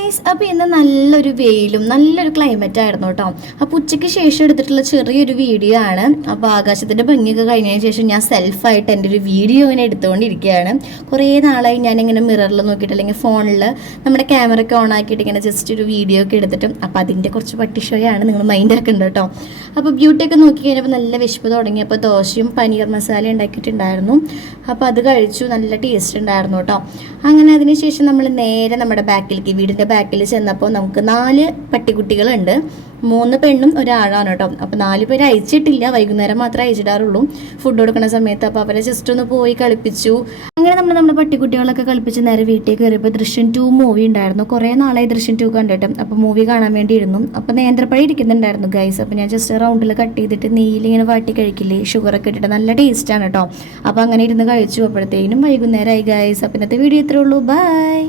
Guys, അപ്പോൾ ഇന്ന് നല്ലൊരു വെയിലും നല്ലൊരു ക്ലൈമറ്റ് ആയിരുന്നു കേട്ടോ. അപ്പോൾ ഉച്ചയ്ക്ക് ശേഷം എടുത്തിട്ടുള്ള ചെറിയൊരു വീഡിയോ ആണ്. അപ്പോൾ ആകാശത്തിൻ്റെ ഭംഗിയൊക്കെ കഴിഞ്ഞതിന് ശേഷം ഞാൻ സെൽഫായിട്ട് എൻ്റെ ഒരു വീഡിയോ ഇങ്ങനെ എടുത്തുകൊണ്ടിരിക്കുകയാണ്. കുറേ നാളായി ഞാനിങ്ങനെ മിററിൽ നോക്കിയിട്ട് അല്ലെങ്കിൽ ഫോണിൽ നമ്മുടെ ക്യാമറയ്ക്ക് ഓൺ ആക്കിയിട്ട് ഇങ്ങനെ ജസ്റ്റ് ഒരു വീഡിയോ ഒക്കെ എടുത്തിട്ടും അപ്പോൾ അതിൻ്റെ കുറച്ച് പട്ടിഷോയാണ് നിങ്ങൾ മൈൻഡ് ആക്കേണ്ടത് കേട്ടോ. അപ്പോൾ ബ്യൂട്ടിയൊക്കെ നോക്കി കഴിഞ്ഞപ്പോൾ നല്ല വിശപ്പ് തുടങ്ങിയപ്പോൾ ദോശയും പനീർ മസാല ഉണ്ടാക്കിയിട്ടുണ്ടായിരുന്നു. അപ്പോൾ അത് കഴിച്ചു, നല്ല ടേസ്റ്റ് ഉണ്ടായിരുന്നു കേട്ടോ. അങ്ങനെ അതിനുശേഷം നമ്മൾ നേരെ നമ്മുടെ ബാക്കിലേക്ക് വീടിൻ്റെ ബാക്കിൽ ചെന്നപ്പോൾ നമുക്ക് 4 പട്ടിക്കുട്ടികളുണ്ട്. 3 പെണ്ണും ഒരാണാണ് കേട്ടോ. അപ്പോൾ 4 പേര് അയച്ചിട്ടില്ല, വൈകുന്നേരം മാത്രമേ അയച്ചിടാറുള്ളൂ ഫുഡ് കൊടുക്കുന്ന സമയത്ത്. അപ്പോൾ അവരെ ജസ്റ്റ് ഒന്ന് പോയി കളിപ്പിച്ചു. അങ്ങനെ നമ്മുടെ പട്ടിക്കുട്ടികളൊക്കെ കളിപ്പിച്ച് നേരെ വീട്ടിൽ കയറിയപ്പോൾ ദൃശ്യം 2 മൂവി ഉണ്ടായിരുന്നു. കുറേ നാളായി ദൃശ്യം 2 കണ്ടിട്ടും. അപ്പോൾ മൂവി കാണാൻ വേണ്ടി ഇരുന്നു. അപ്പോൾ നേന്ത്രപ്പഴം ഇരിക്കുന്നുണ്ടായിരുന്നു ഗൈസ്. അപ്പോൾ ഞാൻ ജസ്റ്റ് റൗണ്ടിൽ കട്ട് ചെയ്തിട്ട് നെയ്യിലിങ്ങനെ വാട്ടി കഴിക്കില്ലേ, ഷുഗറൊക്കെ ഇട്ടിട്ട് നല്ല ടേസ്റ്റാണ് കേട്ടോ. അപ്പോൾ അങ്ങനെ ഇരുന്ന് കഴിച്ചു. അപ്പോഴത്തേനും വൈകുന്നേരമായി ഗൈസ്. അപ്പോൾ ഇന്നത്തെ വീഡിയോ ഇത്രേ ഉള്ളൂ. ബൈ.